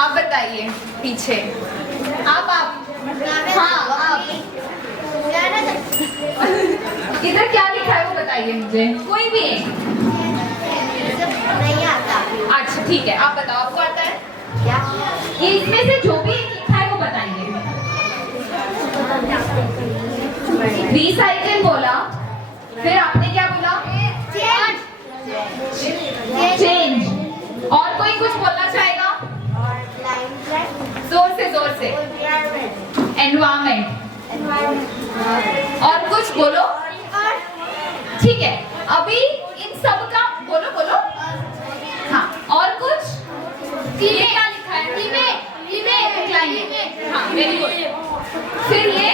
आप बताइए पीछे। आप हाँ आप इधर क्या लिखा है वो बताइए मुझे, कोई भी एक। नहीं आता। अच्छा ठीक है, आप बताओ आपको आता है क्या? ये इसमें से जो भी लिखा है वो बताइए। रिसाइकिल बोला, फिर आपने क्या बोला? चेंज। और कोई कुछ बोलना चाहेगा? जोर से। एनवायरमेंट। और कुछ बोलो। ठीक है, अभी इन सब का बोलो। हाँ, और कुछ? ये क्या लिखा है? हाँ, वेरी गुड। फिर ये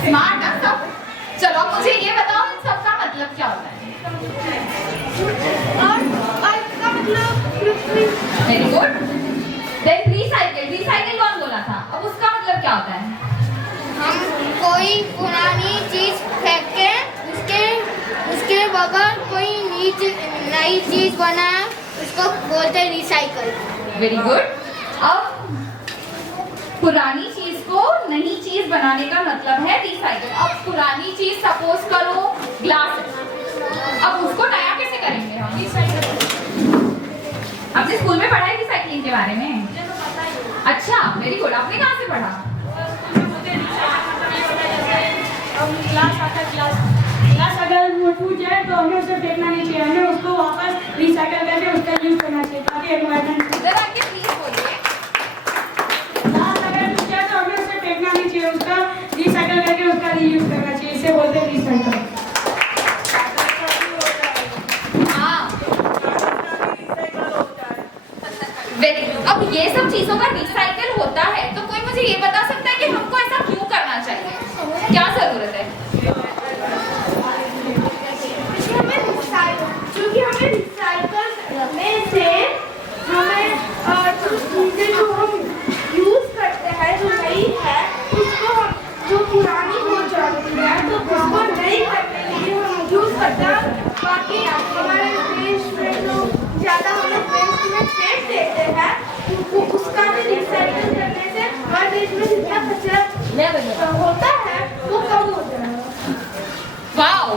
स्मार्ट है सब। चलो मुझे ये बताओ इन सब का मतलब क्या होता है? Very good. देन रिसाइकिल कौन बोला था? अब उसका मतलब क्या होता है? हम कोई पुरानी चीज फेंक के उसके बगैर कोई नई चीज बनाए, उसको बोलते हैं रिसाइकल। Very good. अब पुरानी चीज को नई चीज बनाने का मतलब है रिसाइकिल। अब पुरानी चीज सपोज करो ग्लास, अब उसको नया कैसे करेंगे हम? आपने स्कूल में पढ़ा है रिसाइकलिंग के बारे में? अच्छा, वेरी गुड। आपने कहाँ से पढ़ा? ग्लास अगर वो टूट जाए तो हमें उसे फेंकना नहीं चाहिए, हमें उसको वापस रिसाइकल करके उसका यूज करना चाहिए ताकि एनवायरनमेंट। इधर आके प्लीज बोलिए। ग्लास अगर टूट जाए तो हमें उसे फेंकना नहीं चाहिए, उसका रिसाइकल करके उसका रीयूज करना चाहिए, इसे बोलते हैं रिसाइकल। हाँ, वेरी। अब ये सब चीजों का रिसाइकल होता है तो कोई मुझे ये बता सकता है कि हमको ऐसा क्यों करना चाहिए? क्या जरूरत है? क्योंकि हमें रिसाइकल करने से हमें जो चीजें जो हम यूज करते हैं जो नई है उसको हम जो पुरानी हो जाती है तो उसको नई करने के लिए हम यूज करते हैं। बाकी हमारे देश में जो ज्यादा हम लोग वेस्ट में फेंक देते हैं उसका भी रिसाइकल करने से हमारे देश में जितना कचरा होता है वो कम हो जाएगा। वाओ,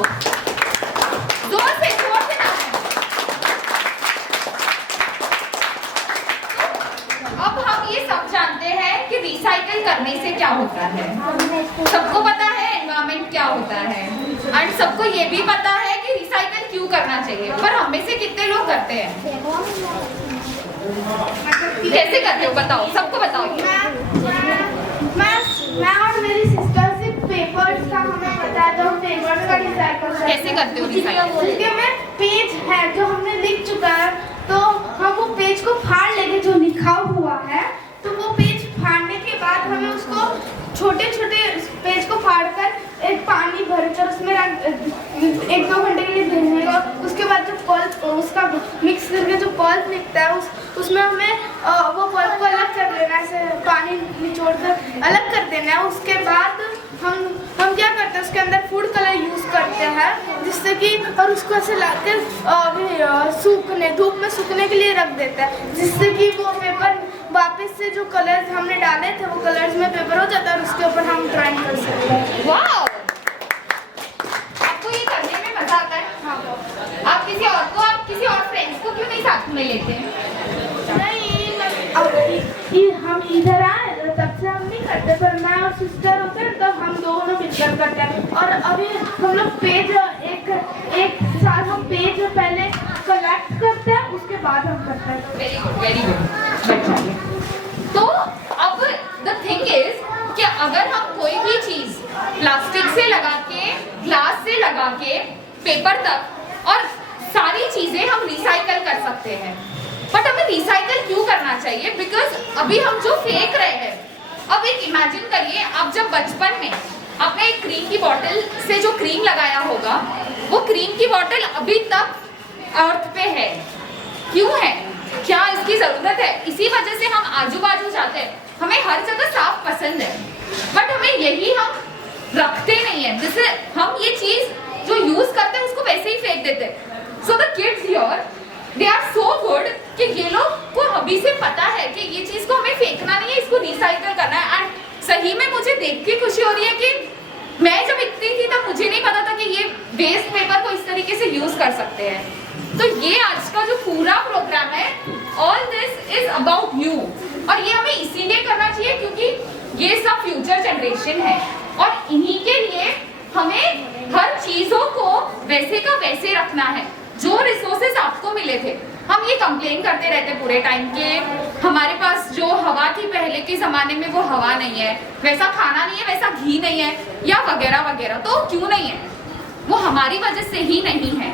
जोर से ना। अब हम ये सब जानते हैं कि रिसाइकल करने से क्या होता है। सबको पता है एनवायरनमेंट क्या होता है, एंड सबको ये भी पता है कि रिसाइकल क्यों करना चाहिए, पर हम में से कितने लोग करते हैं? कैसे करते हो बताओ, सबको बताओ। मैं और मेरी सिस्टर से पेपर्स का हमें पता है तो हम पेपर्स का रिसाइकल कैसे करते हो रिसाइकल? उसके में पेज है जो हमने लिख चुका है तो हम वो पेज को फाड़ लेंगे जो लिखा हुआ है, तो वो पेज फाड़ने के बाद हमें उसको छोटे पेज को फाड़कर एक पानी भरकर उसमें 1-2 घंटे के लिए भेजने का। उसके बाद जो पल्प उसका मिक्स करके जो पल्प निकलता है उसमें हमें वो पल्प को अलग कर लेना है, ऐसे पानी निचोड़ कर अलग कर देना है। उसके बाद हम क्या करते हैं उसके अंदर फूड कलर यूज करते हैं जिससे कि, और उसको ऐसे लाकर सूखने धूप में सूखने के लिए रख देते हैं जिससे कि वो पेपर वापस से जो कलर्स हमने डाले थे वो कलर्स में पेपर हो जाता है और उसके ऊपर हम ड्राइंग कर सकते हैं। वाओ, आपको ये करने में मजा आता है? हाँ। आप किसी और फ्रेंड्स को क्यों नहीं साथ में लेते हैं? नहीं, हम इधर आए तब से हम नहीं करते, पर मैं और सिस्टर होते हैं तो हम दोनों मिलकर करते हैं। और अभी हम लोग पेज एक साल हम पेज पहले कलेक्ट करते हैं उसके बाद हम करते हैं। Very good. तो अब द थिंग इज कि अगर हम कोई भी चीज प्लास्टिक से लगा के, ग्लास से लगा के, पेपर तक, और सारी चीजें हम रिसाइकल कर सकते हैं, बट हमें रिसाइकल क्यों करना चाहिए? बिकॉज अभी हम जो फेंक रहे हैं, अब एक इमेजिन करिए आप जब बचपन में आपने एक क्रीम की बोतल से जो क्रीम लगाया होगा वो क्रीम की बोतल अभी तक अर्थ पे है। क्यों है? क्या इसकी जरूरत है? इसी वजह से हम आजू बाजू जाते हैं, हमें हर जगह साफ पसंद है, बट हमें यही हम रखते नहीं है, जिससे हम ये चीज जो यूज करते हैं उसको वैसे ही फेंक देते हैं। So the kids here they are so good कि ये लोग को अभी से पता है कि ये चीज को हमें फेंकना नहीं है, इसको रिसाइकल करना है। एंड सही में मुझे देख के खुशी हो रही है कि मैं जब इतनी थी तब मुझे नहीं पता था कि ये वेस्ट पेपर को इस तरीके से यूज कर सकते हैं। तो ये आज का जो पूरा प्रोग्राम है, all this is about you, और ये हमें इसीलिए करना चाहिए क्योंकि ये सब फ्यूचर जनरेशन है और इन्हीं के लिए हमें हर चीजों को वैसे का वैसे रखना है। जो रिसोर्सेज आपको मिले थे, हम ये कंप्लेन करते रहते पूरे टाइम के हमारे पास जो हवा थी पहले के जमाने में वो हवा नहीं है, वैसा खाना नहीं है, वैसा घी नहीं है, या वगैरह वगैरह। तो क्यों नहीं है? वो हमारी वजह से ही नहीं है।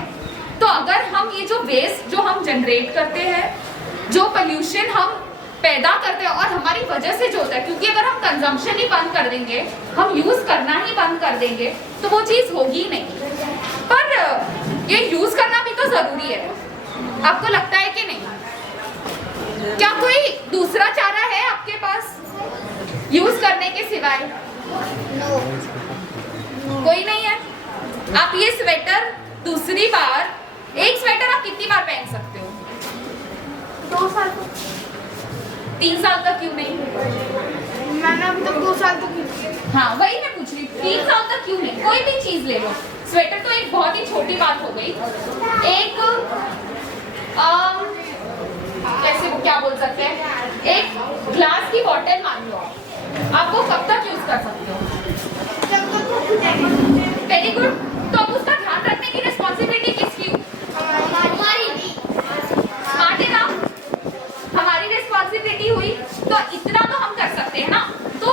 तो अगर हम ये जो वेस्ट जो हम जनरेट करते हैं, जो पोल्यूशन हम पैदा करते हैं और हमारी वजह से जो होता है, क्योंकि अगर हम कंजम्पशन ही बंद कर देंगे, हम यूज करना ही बंद कर देंगे, तो वो चीज होगी नहीं। पर ये यूज करना भी तो जरूरी है, आपको लगता है कि नहीं? क्या कोई दूसरा चारा है आपके पास यूज करने के सिवाय? कोई नहीं है। आप ये स्वेटर दूसरी बार, एक स्वेटर आप कितनी बार पहन सकते हो? 2 साल तक। 3 साल तक क्यों नहीं? मैंने अभी तक 2 साल तक यूज किया। हाँ वही मैं पूछ रही, 3 साल तक क्यों नहीं? कोई भी चीज ले लो, स्वेटर तो एक बहुत ही छोटी बात हो गई। एक कैसे क्या बोल सकते हैं, एक ग्लास की बोतल मान लो, आप वो कब तक यूज कर सकते हो? Very good. तो अब उसका ध्यान रखने की रिस्पॉन्सिबिलिटी किसकी? हमारी। स्मार्ट है ना, हमारी रिस्पॉन्सिबिलिटी हुई। तो इतना तो हम कर सकते हैं ना। तो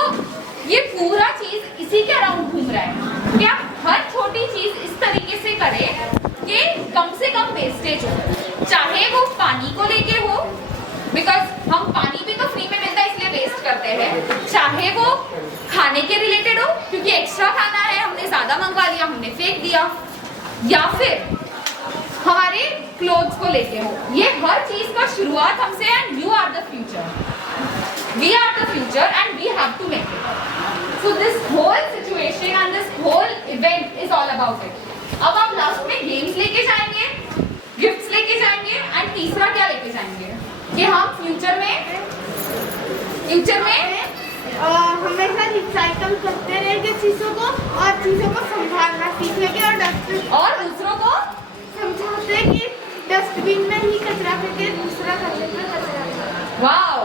ये पूरा चीज इसी के अराउंड घूम रहा है कि आप हर छोटी चीज इस तरीके से करें कि कम से कम वेस्टेज हो, चाहे वो पानी को लेके हो, बिकॉज हम पानी भी तो फ्री में मिलता है इसलिए वेस्ट करते हैं, चाहे वो खाने के रिलेटेड हो क्योंकि एक्स्ट्रा खाना है, हमने ज्यादा मंगवा लिया, हमने फेंक दिया, या फिर हमारे क्लोथ्स को लेके हो। ये हर चीज का शुरुआत हमसे, and you are the future, we are the future and we have to make it. So this whole situation and this whole event is all about it. अब आप लास्ट में गेम्स लेके जाएंगे, गिफ्ट्स लेके जाएंगे, एंड तीसरा क्या लेके जाएंगे कि हम फ्यूचर में हमेशा रिसाइकल करते रहेंगे चीजों को और चीजों को संभालना सीखेंगे, और डस्टबिन और दूसरों को समझाते हैं कि डस्टबिन में ही कचरा फेंके, दूसरा करने में कचरा। वाओ।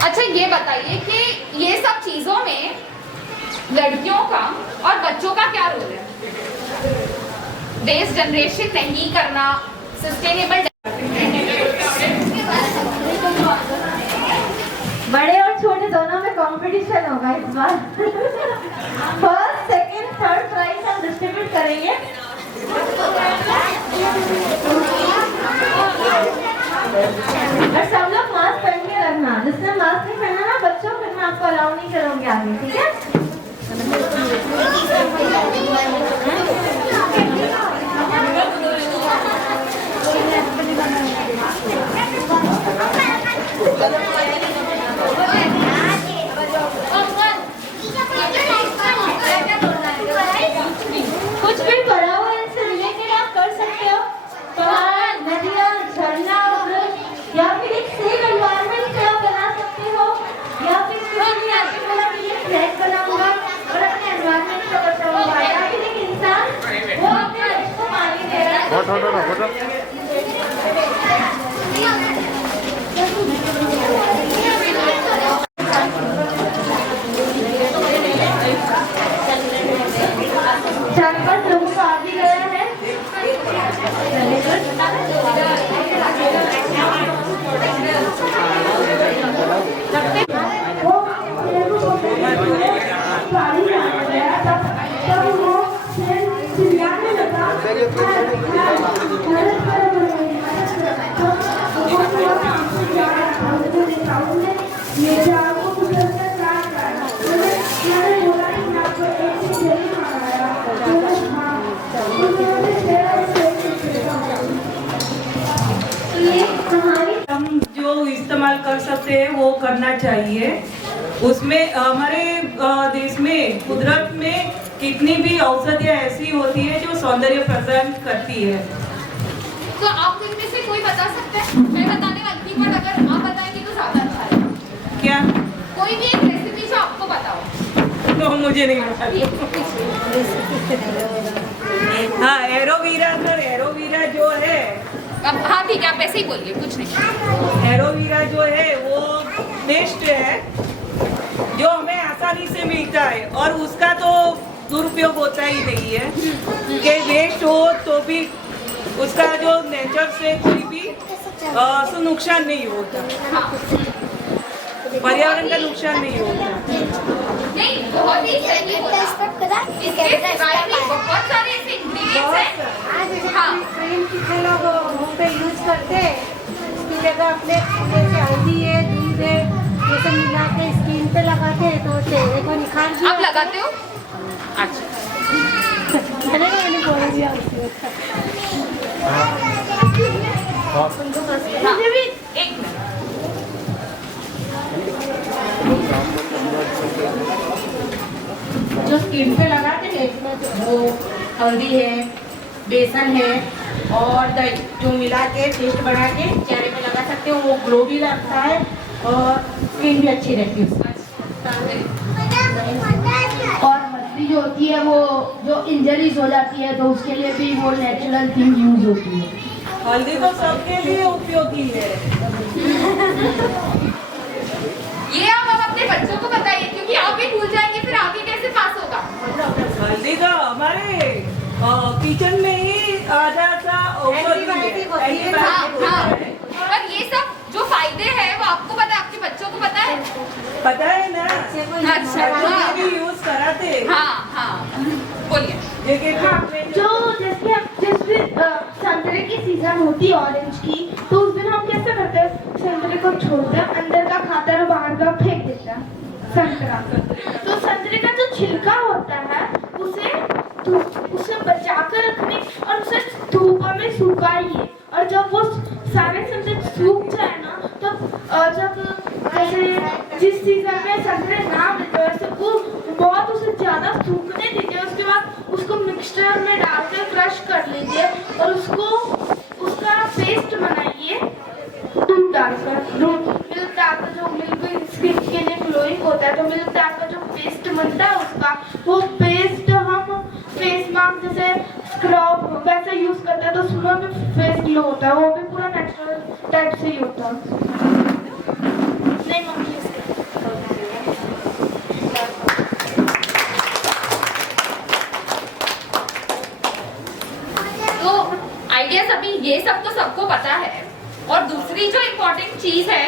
अच्छा ये बताइए कि ये सब चीजों में लड़कियों का और बच्चों का क्या रोल है? वेस्ट जनरेशन नहीं करना, सस्टेनेबल। बड़े और छोटे दोनों में कंपटीशन होगा इस बार। फर्स्ट, सेकंड, थर्ड प्राइज हम डिस्ट्रीब्यूट करेंगे। और सब लोग मास्क पहन के रखना, जिसने मास्क नहीं पहना ना बच्चों, फिर मैं आपको अलाउ नहीं करूंगी आगे, ठीक है? कुछ भी पढ़ा हुआ इनसे रिलेटेड आप कर सकते हो। पहाड़, नदियाँ, झरना, वृक्ष, या फिर एक सेफ एनवायरनमेंट को आप बना सकते हो, या फिर किसी ने आपको बोला कि ये फ्लैग बनाऊंगा और अपने एनवायरनमेंट को बचाऊंगा, या फिर एक इंसान वो अपने बच्चे को पानी दे रहा है। चार-पांच लोगों को आ भी गया है। हम जो इस्तेमाल कर सकते हैं वो करना चाहिए। उसमें हमारे देश में कुदरत में कितनी भी औषधियाँ ऐसी होती है जो सौंदर्य प्रदान करती है। तो आप इनमें से कोई बता सकते हैं? मैं बताने वाली थी, पर अगर आप बताएंगे तो ज्यादा अच्छा है। क्या? कोई भी एक रेसिपी जो आपको पता हो। तो मुझे नहीं पता। हाँ, एलोवेरा सर, एलोवेरा जो है, अब हाँ ठीक है, आप ऐसे ही बोलिए, कुछ नहीं। एलोवेरा जो है वो बेस्ट है, जो हमें आसानी से मिलता है और उसका तो दुरुपयोग होता ही नहीं है कि वेस्ट हो तो भी उसका जो नेचर से कोई भी नुकसान नहीं होता, पर्यावरण का नुकसान नहीं होता। नहीं, बहुत ही सही बोला। इसके सिवाय भी बहुत सारे ऐसे इंग्रेडिएंट्स हैं। हाँ, क्रीम कितने लोग मुंह पे यूज करते हैं, उसकी जगह अपने जैसे हल्दी है, दूध है, ये सब मिला के स्किन पे लगाते हैं तो चेहरे को निखार भी आप लगाते हो? अच्छा, मैंने बोल दिया उसमें। हाँ, एक मिनट। जो स्किन पे लगाते हैं वो हल्दी है, बेसन है और दही जो मिला के पेस्ट बना के चेहरे पे लगा सकते हो, वो ग्लो भी लगता है और स्किन भी अच्छी रहती है। और हल्दी जो होती है वो जो इंजरीज हो जाती है तो उसके लिए भी वो नेचुरल थिंग यूज होती है। हल्दी तो सबके लिए उपयोगी है। ये आप अब अपने बच्चों को बताइए, क्योंकि आप भी भूल जाएंगे, फिर आगे कैसे पास होगा? हल्दी तो हमारे किचन में ही आधा सा औषधि है। हाँ, हाँ। पर ये सब जो फायदे हैं वो आपको पता है, आपके बच्चों को पता है? पता है ना, अच्छा, हाँ, भी यूज कराते हैं। हाँ, बोलिए। जो जैसे संतरे की सीजन होती है ऑरेंज की, तो उस दिन हम कैसे करते हैं, संतरे को छोड़ते हैं, अंदर का खाता है और बाहर का फेंक देता है संतरा। तो संतरे का जो छिलका होता है उसे बचा कर रखने और उसे धूप में सुखाइए, और जब वो सारे संतरे सूख जाए ना, तब जब जैसे जिस सीजन में संतरे ना मिलते वैसे वो बहुत उसे ज्यादा सूखने दीजिए, उसके बाद उसको मिक्सचर में डालकर क्रश कर लीजिए और उसका पेस्ट बनाइए दूध डालकर, मिल्क डालकर, जो मिल्क स्किन के लिए ग्लोइंग होता है, तो मिल्क डालकर जो पेस्ट बनता है उसका, वो पेस्ट हम फेस मास्क जैसे स्क्रब वैसे यूज करते हैं तो सुबह में फेस ग्लो होता है, वो भी पूरा नेचुरल टाइप से ही होता है। नहीं मम्मी तो आइडियाज अभी ये सब तो सबको पता है, और दूसरी जो इम्पोर्टेंट चीज है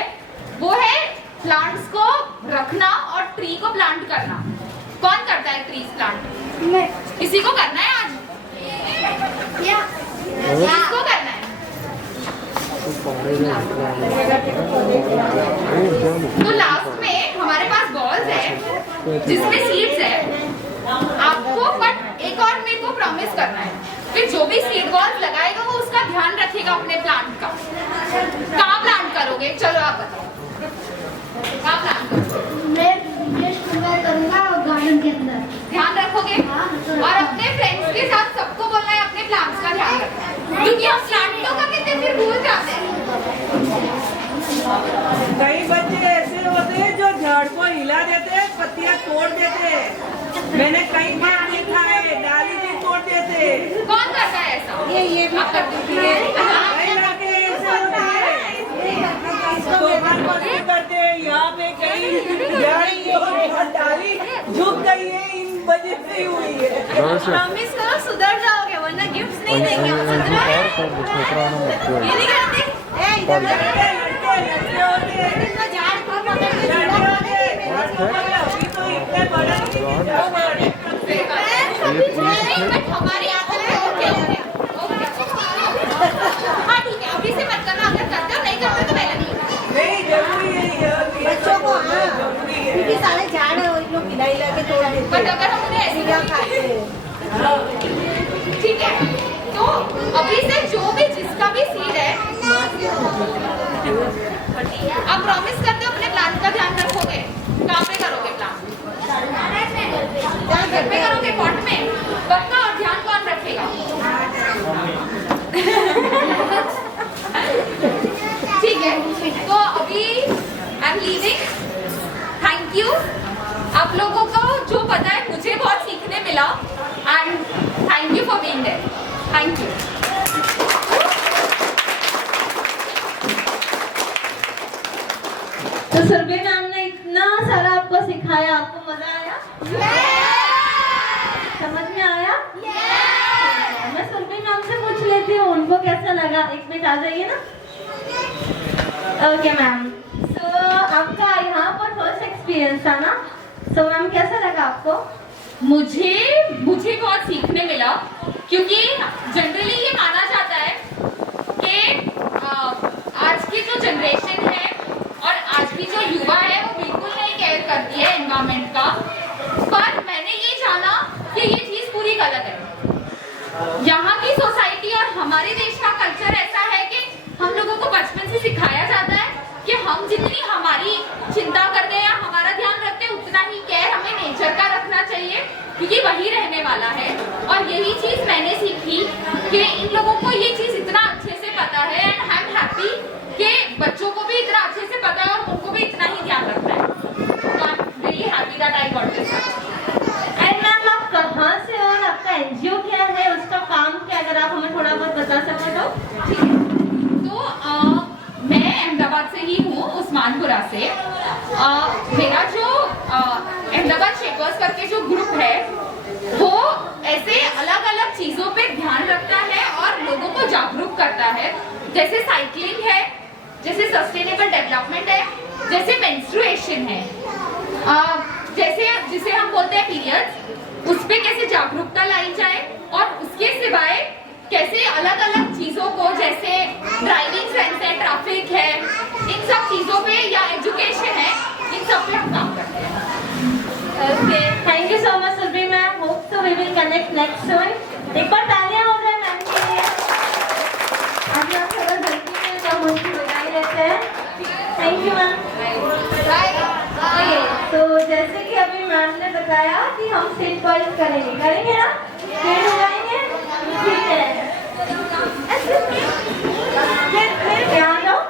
वो है प्लांट्स को रखना और ट्री को प्लांट करना। कौन करता है ट्रीज प्लांट? मैं किसी को करना है आज? किसको करना है? तो लास्ट में हमारे पास बॉल्स है जिसमें सीड्स है। आपको बट एक और मेरे को प्रॉमिस करना है, फिर जो भी सीड बॉल्स लगाएगा वो उसका ध्यान रखेगा अपने प्लांट का। कहाँ प्लांट करोगे? चलो आप बताओ, कहाँ प्लांट करोगे? मैं करूँगा गार्डन के अंदर। ध्यान रखोगे और अपने फ्रेंड्स के साथ सबको बोलना है अपने प्लांट्स का ध्यान रखना है, क्योंकि हम प्लांटों का कितने फिर भूल जाते हैं। कई बच्चे ऐसे होते हैं जो झाड़ को हिला देते हैं, पत्तियां तोड़ देते हैं। मैंने कई बार देखा है, डाली भी तोड़ देते हैं। कौन करता है ऐसा? ये भी आप करते हैं? कई लड़के ऐसे होते हैं, तोड़फोड़ मस्ती करते हैं। यहाँ पे कई डाली झुक गई है, इन वजह से ही हुई है। प्रॉमिस करो सुधर जाओगे, वरना गिफ्ट्स नहीं देंगे हम। सुधरो ये नहीं करते। लड़के होते हैं, इसको झाड़ को पकड़ के लड़के होते हैं। अभी तो इतने बड़े नहीं, बट हमारी आंखों में ओके। हाँ ठीक है, अभी से मत करना, अगर करते हो नहीं करते तो पहले नहीं। जरूरी है बच्चों को, हाँ। जरूरी है। क्योंकि सारे झाड़ है, वो लोग हिला हिला के तोड़ देते बट हैं। अगर हम उन्हें ऐसे खाते हैं। ठीक है, तो अभी से जो भी जिसका भी सीड है, आप प्रॉमिस करते हो अपने प्लांट का ध्यान रखोगे। कहाँ पे करोगे प्लांट? घर पे करोगे पॉट में पक्का? और ध्यान कौन रखेगा? ठीक है, तो अभी I am leaving. Thank you आप लोगों को, जो पता है मुझे बहुत सीखने मिला, and thank you for being there. Thank you. तो सुरभि मैम ने इतना सारा आपको सिखाया, आपको मजा आया? समझ में आया? मैं सुरभि मैम से पूछ लेती हूँ उनको कैसा लगा। एक मिनट आ जाइए ना। ओके मैम, सो आपका यहाँ पर फर्स्ट एक्सपीरियंस था ना, सो मैम कैसा लगा आपको? मुझे बहुत सीखने मिला, क्योंकि जनरली ये माना जाता है कि आज की जो जनरेशन है और आज की जो युवा है वो बिल्कुल नहीं केयर करती है एनवायरनमेंट का, पर मैंने ये जाना कि ये चीज पूरी गलत है। यहाँ की सोसाइटी और हमारे देश का कल्चर ऐसा है कि हम लोगों को बचपन से सिखाया जाता है कि हम जितनी हमारी चिंता करते हैं या हमारा ध्यान रखते हैं, उतना ही केयर हमें नेचर का रखना चाहिए, क्योंकि वही रहने वाला है। और यही चीज मैंने सीखी कि इन लोगों को ये चीज इतना अच्छे से पता है, एंड आई एम हैप्पी कि बच्चों को भी इतना अच्छे से पता है और उनको भी इतना ही ध्यान रखना है। तो I am really happy that I got this. And ma'am आप कहाँ से हो और आपका एनजीओ क्या है, उसका काम क्या, अगर आप हमें थोड़ा बहुत बता सकें तो? ठीक है, तो मैं अहमदाबाद से ही हूँ, उस्मानपुरा से। मेरा जो अहमदाबाद शेपर्स करके जो ग्रुप है वो ऐसे अलग अलग चीजों पे ध्यान रखता है और लोगों को जागरूक करता है, जैसे साइकिलिंग है, जैसे सस्टेनेबल डेवलपमेंट है, जैसे मेंस्ट्रुएशन है, जैसे जिसे हम बोलते हैं पीरियड्स, उस पे कैसे जागरूकता लाई जाए, और उसके सिवाय कैसे अलग अलग चीजों को, जैसे ड्राइविंग सेंस है, ट्रैफिक है, इन सब चीजों पे, या एजुकेशन है, इन सब पे हम काम करते हैं। Okay, thank you so much Surabhi ma'am. Hope so we will connect next soon. एक बार तालियां हो जाए मैम के लिए। आज आप थोड़ा जल्दी में तो हम उनकी बधाई देते हैं। Thank you ma'am. ओके, तो जैसे कि अभी मैम ने बताया कि हम सीट बेल्ट करेंगे ना? सीट लगाएंगे? ठीक है। यहाँ जाओ।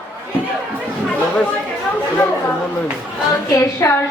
Okay, sure.